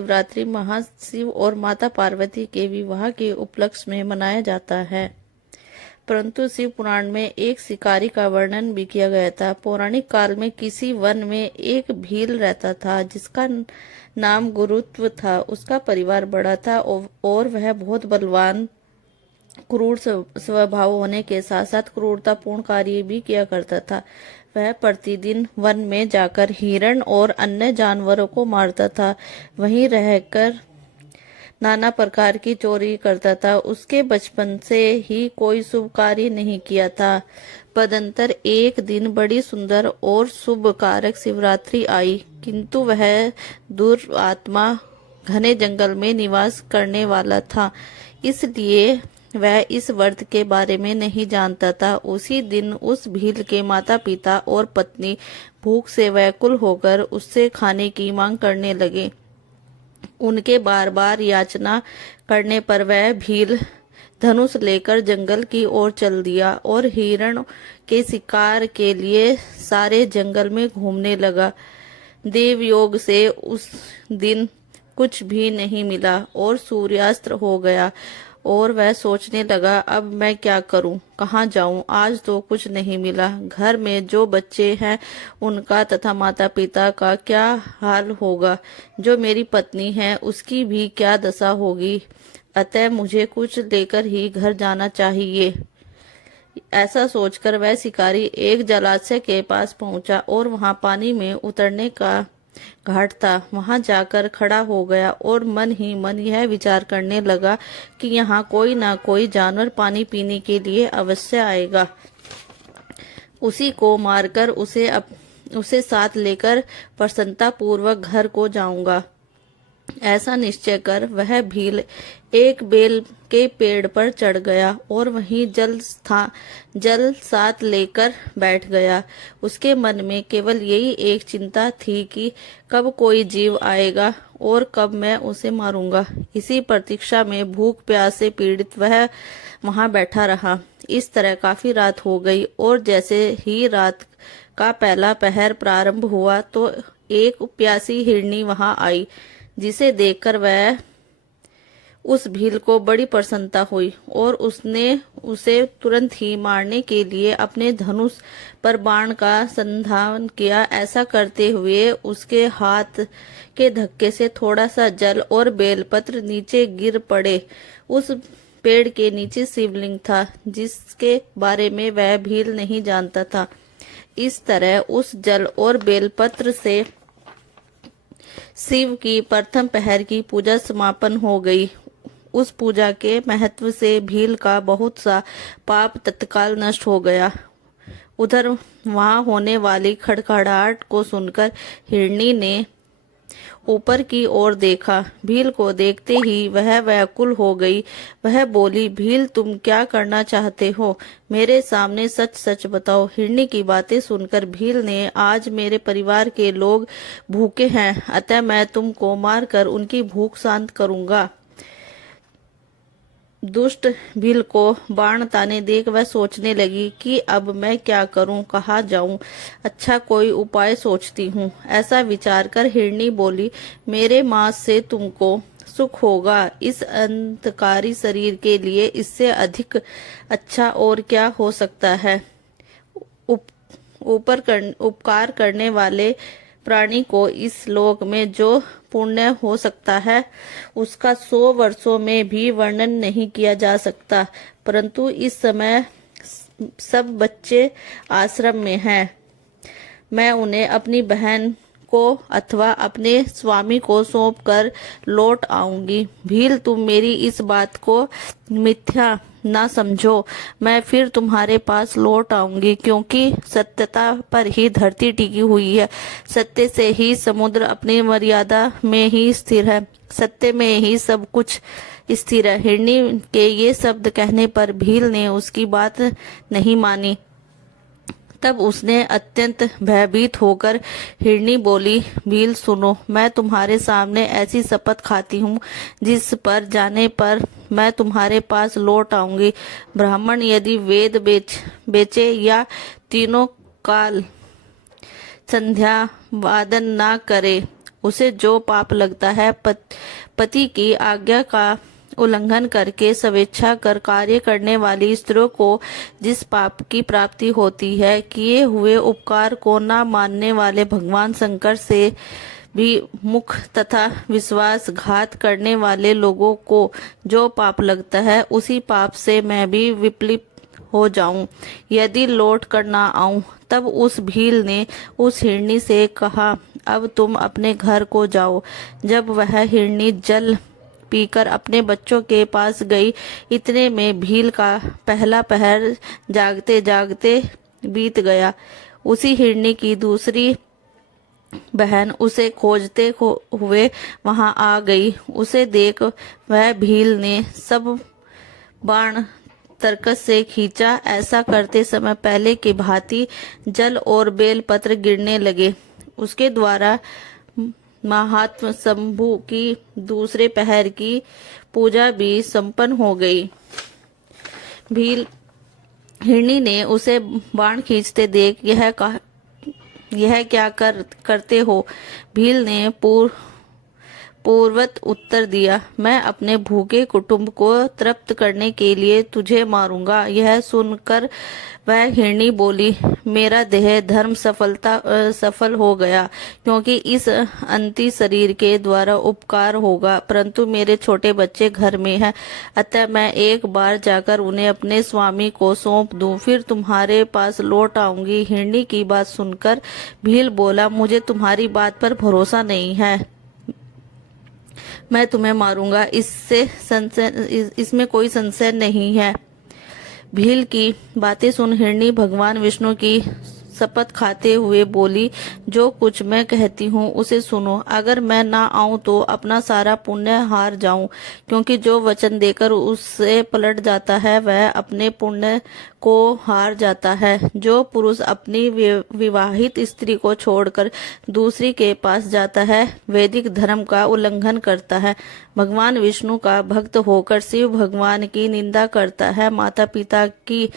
शिवरात्रि महाशिव और माता पार्वती के विवाह के उपलक्ष्य में मनाया जाता है। परंतु शिव पुराण में एक शिकारी का वर्णन भी किया गया था। पौराणिक काल में किसी वन में एक भील रहता था जिसका नाम गुरुत्व था। उसका परिवार बड़ा था और वह बहुत बलवान क्रूर स्वभाव होने के साथ साथ क्रूरतापूर्ण कार्य भी किया करता था। वह प्रतिदिन वन में जाकर हिरण और अन्य जानवरों को मारता था। वहीं रहकर नाना प्रकार की चोरी करता था। उसके बचपन से ही कोई शुभ कार्य नहीं किया था। तदंतर एक दिन बड़ी सुंदर और शुभ कारक शिवरात्रि आई, किंतु वह दुरात्मा घने जंगल में निवास करने वाला था, इसलिए वह इस व्रत के बारे में नहीं जानता था। उसी दिन उस भील के माता पिता और पत्नी भूख से व्याकुल होकर उससे खाने की मांग करने लगे। उनके बार बार याचना करने पर वह भील धनुष लेकर जंगल की ओर चल दिया और हिरण के शिकार के लिए सारे जंगल में घूमने लगा। देवयोग से उस दिन कुछ भी नहीं मिला और सूर्यास्त हो गया और वह सोचने लगा, अब मैं क्या करूं, कहाँ जाऊं, आज तो कुछ नहीं मिला। घर में जो बच्चे हैं उनका तथा माता पिता का क्या हाल होगा, जो मेरी पत्नी है उसकी भी क्या दशा होगी। अतः मुझे कुछ लेकर ही घर जाना चाहिए। ऐसा सोचकर वह शिकारी एक जलाशय के पास पहुंचा और वहां पानी में उतरने का घाट था। वहां जाकर खड़ा हो गया और मन ही मन यह विचार करने लगा कि यहाँ कोई ना कोई जानवर पानी पीने के लिए अवश्य आएगा। उसी को मारकर उसे साथ लेकर प्रसन्नता पूर्वक घर को जाऊंगा। ऐसा निश्चय कर वह भील एक बेल के पेड़ पर चढ़ गया और वहीं जल साथ लेकर बैठ गया। उसके मन में केवल यही एक चिंता थी कि कब कोई जीव आएगा और कब मैं उसे मारूंगा। इसी प्रतीक्षा में भूख प्यास से पीड़ित वह वहां बैठा रहा। इस तरह काफी रात हो गई और जैसे ही रात का पहला पहर प्रारंभ हुआ तो एक प्यासी हिरनी वहां आई, जिसे देखकर वह उस भील को बड़ी प्रसन्नता हुई और उसने उसे तुरंत ही मारने के लिए अपने धनुष पर बाण का संधान किया। ऐसा करते हुए उसके हाथ के धक्के से थोड़ा सा जल और बेलपत्र नीचे गिर पड़े। उस पेड़ के नीचे शिवलिंग था, जिसके बारे में वह भील नहीं जानता था। इस तरह उस जल और बेलपत्र से शिव की प्रथम पहर की पूजा समापन हो गई। उस पूजा के महत्व से भील का बहुत सा पाप तत्काल नष्ट हो गया। उधर वहां होने वाली खड़खड़ाहट को सुनकर हिरनी ने ऊपर की ओर देखा। भील को देखते ही वह व्याकुल हो गई। वह बोली, भील तुम क्या करना चाहते हो, मेरे सामने सच सच बताओ। हिरनी की बातें सुनकर भील ने, आज मेरे परिवार के लोग भूखे हैं, अतः मैं तुमको मारकर उनकी भूख शांत करूंगा। दुष्ट भील को बाण ताने देख वह सोचने लगी कि अब मैं क्या करूं, कहाँ जाऊं, अच्छा कोई उपाय सोचती हूँ। ऐसा विचार कर हिरनी बोली, मेरे मांस से तुमको सुख होगा। इस अंतकारी शरीर के लिए इससे अधिक अच्छा और क्या हो सकता है। उपकार करने वाले प्राणी को इस लोक में जो पुण्य हो सकता है उसका 100 वर्षों में भी वर्णन नहीं किया जा सकता। परंतु इस समय सब बच्चे आश्रम में हैं। मैं उन्हें अपनी बहन को अथवा अपने स्वामी को सौंपकर लौट आऊंगी। भील तुम मेरी इस बात को मिथ्या ना समझो। मैं फिर तुम्हारे पास लौट आऊंगी, क्योंकि सत्यता पर ही धरती टिकी हुई है। सत्य से ही समुद्र अपनी मर्यादा में ही स्थिर है। सत्य में ही सब कुछ स्थिर है। हिरनी के ये शब्द कहने पर भील ने उसकी बात नहीं मानी। तब उसने अत्यंत भयभीत होकर हिरनी बोली, भील सुनो, मैं तुम्हारे सामने ऐसी शपथ खाती हूँ जिस पर जाने पर मैं तुम्हारे पास लौट आऊंगी। ब्राह्मण यदि वेद बेचे या तीनों काल संध्या वादन ना करे उसे जो पाप लगता है पति की आज्ञा का उल्लंघन करके स्वेच्छा कर कार्य करने वाली स्त्रियों को जिस पाप की प्राप्ति होती है, किए हुए उपकार को न मानने वाले भगवान शंकर से भी मुख तथा विश्वासघात करने वाले लोगों को जो पाप लगता है, उसी पाप से मैं भी विपलित हो जाऊं यदि लौट कर ना आऊं। तब उस भील ने उस हिरणी से कहा, अब तुम अपने घर को जाओ। जब वह हिरणी जल पीकर अपने बच्चों के पास गई, इतने में भील का पहला पहर जागते जागते बीत गया। उसी हिरणी की दूसरी बहन उसे खोजते हुए वहां आ गई। उसे देख वह भील ने सब बाण तरकस से खींचा। ऐसा करते समय पहले की भांति जल और बेलपत्र गिरने लगे। उसके द्वारा महात्मा शंभु की दूसरे पहर की पूजा भी संपन्न हो गई। भील हिरणी ने उसे बाण खींचते देख यह क्या करते हो? भील ने पूर्वत उत्तर दिया, मैं अपने भूखे कुटुंब को तृप्त करने के लिए तुझे मारूंगा। यह सुनकर वह हिरणी बोली, मेरा देह धर्म सफल हो गया, क्योंकि इस अंति शरीर के द्वारा उपकार होगा, परंतु मेरे छोटे बच्चे घर में हैं, अतः मैं एक बार जाकर उन्हें अपने स्वामी को सौंप दूं, फिर तुम्हारे पास लौट आऊंगी। हिरणी की बात सुनकर भील बोला, मुझे तुम्हारी बात पर भरोसा नहीं है, मैं तुम्हें मारूंगा, इसमें कोई संशय नहीं है। भील की बातें सुन हिरणी भगवान विष्णु की शपथ खाते हुए बोली, जो कुछ मैं कहती हूँ उसे सुनो। अगर मैं ना आऊं तो अपना सारा पुण्य हार जाऊं, क्योंकि जो वचन देकर उससे पलट जाता है वह अपने पुण्य को हार जाता है। जो पुरुष अपनी विवाहित स्त्री को छोड़कर दूसरी के पास जाता है, वैदिक धर्म का उल्लंघन करता है, भगवान विष्णु का भक्त होकर शिव भगवान की निंदा करता है, माता पिता की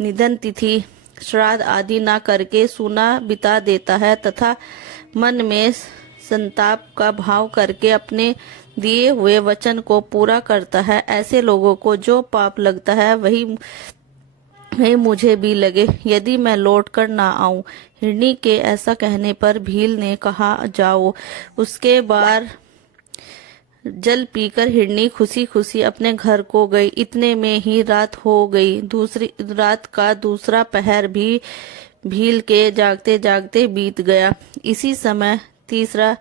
निधन तिथि श्राद्ध आदि ना करके सूना बिता देता है तथा मन में संताप का भाव करके अपने दिए हुए वचन को पूरा करता है। ऐसे लोगों को जो पाप लगता है वही मुझे भी लगे, यदि मैं लौट कर ना आऊं। हिरणी के ऐसा कहने पर भील ने कहा, जाओ। उसके बाद जल पीकर हिरणी खुशी खुशी अपने घर को गई। इतने में ही रात हो गई। दूसरी रात का दूसरा पहर भी भील के जागते जागते बीत गया। इसी समय तीसरा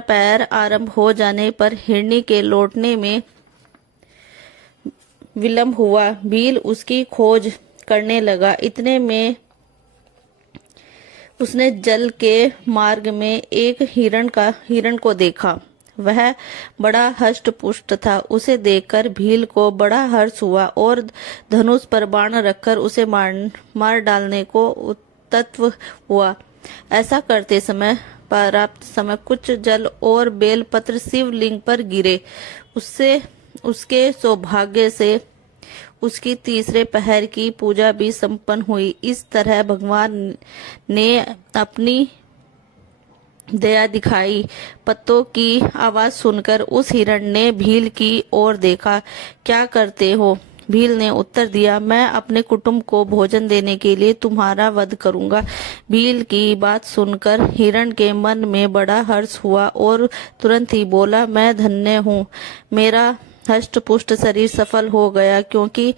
पहर आरंभ हो जाने पर हिरणी के लौटने में विलंब हुआ। भील उसकी खोज करने लगा। इतने में उसने जल के मार्ग में एक हिरण को देखा। वह बड़ा हष्ट पुष्ट था। उसे देखकर भील को बड़ा हर्ष हुआ और धनुष पर बाण रखकर उसे मार डालने को उद्यत हुआ। ऐसा करते समय पर्याप्त समय कुछ जल और बेलपत्र शिवलिंग पर गिरे। उसके सौभाग्य से उसकी तीसरे पहर की पूजा भी संपन्न हुई। इस तरह भगवान ने अपनी दया दिखाई। पत्तों की आवाज सुनकर उस हिरण ने भील की ओर देखा। क्या करते हो? भील ने उत्तर दिया, मैं अपने कुटुंब को भोजन देने के लिए तुम्हारा वध करूंगा। भील की बात सुनकर हिरण के मन में बड़ा हर्ष हुआ और तुरंत ही बोला, मैं धन्य हूँ, मेरा हष्ट पुष्ट शरीर सफल हो गया, क्योंकि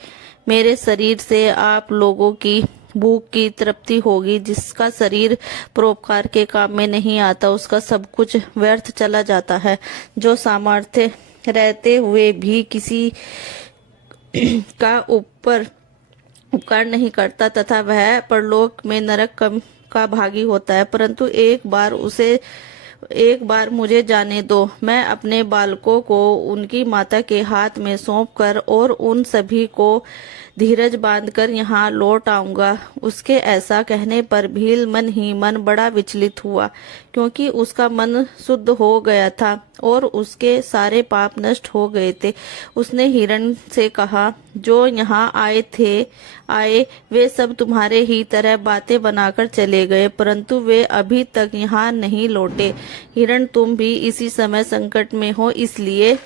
मेरे शरीर से आप लोगों की भूख की तृप्ति होगी। जिसका शरीर परोपकार के काम में नहीं आता, उसका सब कुछ व्यर्थ चला जाता है। जो सामर्थ्य रहते हुए भी किसी का उपकार नहीं करता तथा वह परलोक में नरक का भागी होता है, परंतु एक बार मुझे जाने दो। मैं अपने बालकों को उनकी माता के हाथ में सौंपकर और उन सभी को धीरज बांधकर यहाँ लौट आऊंगा। उसके ऐसा कहने पर भील मन ही मन बड़ा विचलित हुआ, क्योंकि उसका मन शुद्ध हो गया था और उसके सारे पाप नष्ट हो गए थे। उसने हिरण से कहा, जो यहाँ आए वे सब तुम्हारे ही तरह बातें बनाकर चले गए, परंतु वे अभी तक यहाँ नहीं लौटे। हिरण तुम भी इसी समय संकट में हो, इसलिए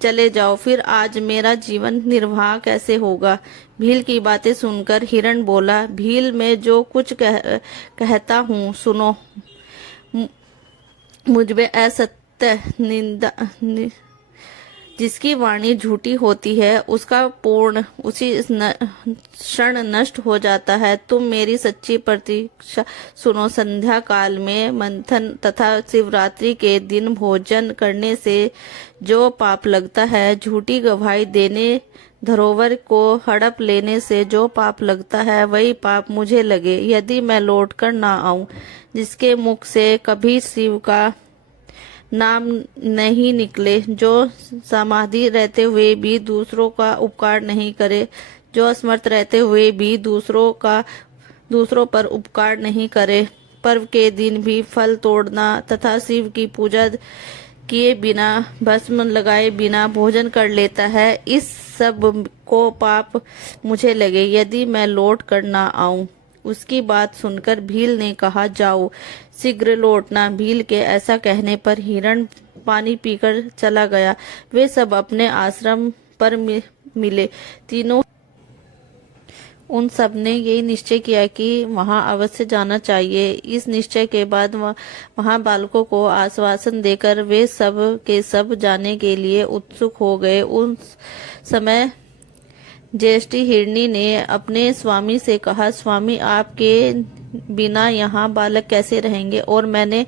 चले जाओ, फिर आज मेरा जीवन निर्वाह कैसे होगा। भील की बातें सुनकर हिरण बोला, भील मैं जो कुछ कहता हूँ सुनो, मुझमें असत्य निंदा जिसकी वाणी झूठी होती है उसका पूर्ण उसी क्षण नष्ट हो जाता है। तुम मेरी सच्ची प्रतीक्षा सुनो, संध्या काल में मंथन तथा शिवरात्रि के दिन भोजन करने से जो पाप लगता है, झूठी गवाही देने, धरोहर को हड़प लेने से जो पाप लगता है, वही पाप मुझे लगे यदि मैं लौट कर ना आऊं। जिसके मुख से कभी शिव का नाम नहीं निकले, जो समाधि रहते हुए भी दूसरों का उपकार नहीं करे, जो असमर्थ रहते हुए भी दूसरों पर उपकार नहीं करे, पर्व के दिन भी फल तोड़ना तथा शिव की पूजा किए बिना, भस्म लगाए बिना भोजन कर लेता है, इस सब को पाप मुझे लगे यदि मैं लौट कर ना आऊं। उसकी बात सुनकर भील ने कहा, जाओ शीघ्र लौटना। भील के ऐसा कहने पर हिरण पानी पीकर चला गया। वे सब अपने आश्रम पर मिले। तीनों उन सब ने यही निश्चय किया कि वहां अवश्य जाना चाहिए। इस निश्चय के बाद वहां बालकों को आश्वासन देकर वे सब के सब जाने के लिए उत्सुक हो गए। उन समय ज्येष्ठी हिरणी ने अपने स्वामी से कहा, स्वामी आपके बिना यहाँ बालक कैसे रहेंगे, और मैंने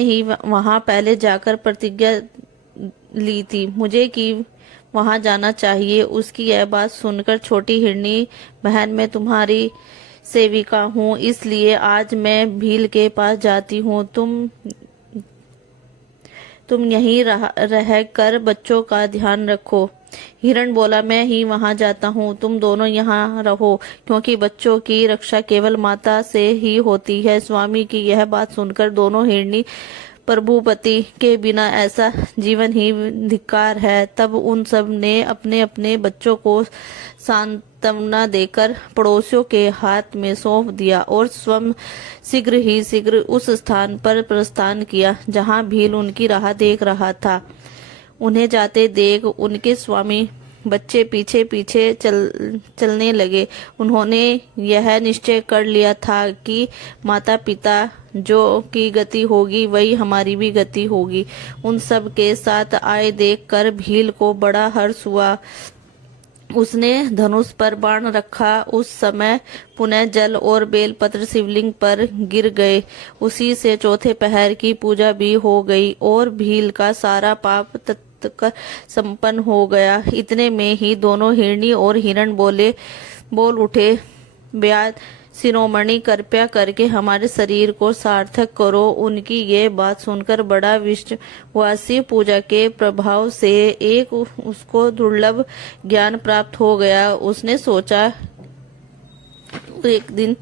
ही वहाँ पहले जाकर प्रतिज्ञा ली थी मुझे कि वहाँ जाना चाहिए। उसकी यह बात सुनकर छोटी हिरणी, बहन मैं तुम्हारी सेविका हूँ, इसलिए आज मैं भील के पास जाती हूँ। तुम यहीं रह कर बच्चों का ध्यान रखो। हिरण बोला, मैं ही वहां जाता हूँ, तुम दोनों यहाँ रहो, क्योंकि बच्चों की रक्षा केवल माता से ही होती है। स्वामी की यह बात सुनकर दोनों हिरणी, प्रभुपति के बिना ऐसा जीवन ही धिक्कार है। तब उन सब ने अपने अपने बच्चों को सांत्वना देकर पड़ोसियों के हाथ में सौंप दिया और स्वयं शीघ्र उस स्थान पर प्रस्थान किया जहाँ भील उनकी राह देख रहा था। उन्हें जाते देख उनके स्वामी बच्चे पीछे पीछे चलने लगे। उन्होंने यह निश्चय कर लिया था कि माता पिता जो की गति होगी वही हमारी भी गति होगी। उन सब के साथ आए देखकर भील को बड़ा हर्ष हुआ। उसने धनुष पर बाण रखा। उस समय पुनः जल और बेलपत्र शिवलिंग पर गिर गए। उसी से चौथे पहर की पूजा भी हो गई और भील का सारा पाप तत्काल संपन्न हो गया। इतने में ही दोनों हिरणी और हिरण बोल उठे, ब्याज शिरोमणि कृपया करके हमारे शरीर को सार्थक करो। उनकी ये बात सुनकर बड़ा विश्वासी पूजा के प्रभाव से एक उसको दुर्लभ ज्ञान प्राप्त हो गया। उसने सोचा, एक दिन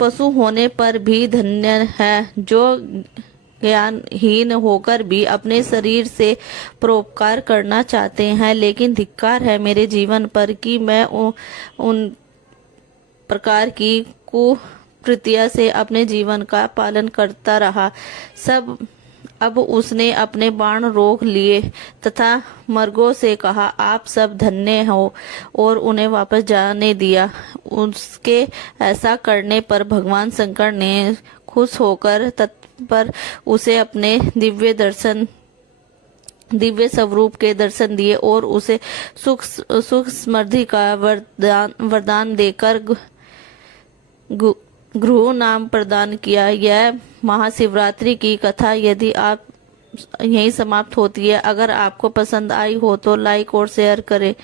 पशु होने पर भी धन्य है जो ज्ञानहीन होकर भी अपने शरीर से परोपकार करना चाहते हैं, लेकिन धिक्कार है मेरे जीवन पर कि मैं उन प्रकार की कुप्रतिया से अपने जीवन का पालन करता रहा। अब उसने अपने बाण रोक लिए तथा मर्गों से कहा, आप सब धन्य हो, और उन्हें वापस जाने दिया। उसके ऐसा करने पर भगवान शंकर ने खुश होकर तत्पर उसे अपने दिव्य स्वरूप के दर्शन दिए और उसे सुख समृद्धि का वरदान देकर गृह नाम प्रदान किया। यह महाशिवरात्रि की कथा यदि आप यहीं समाप्त होती है। अगर आपको पसंद आई हो तो लाइक और शेयर करें।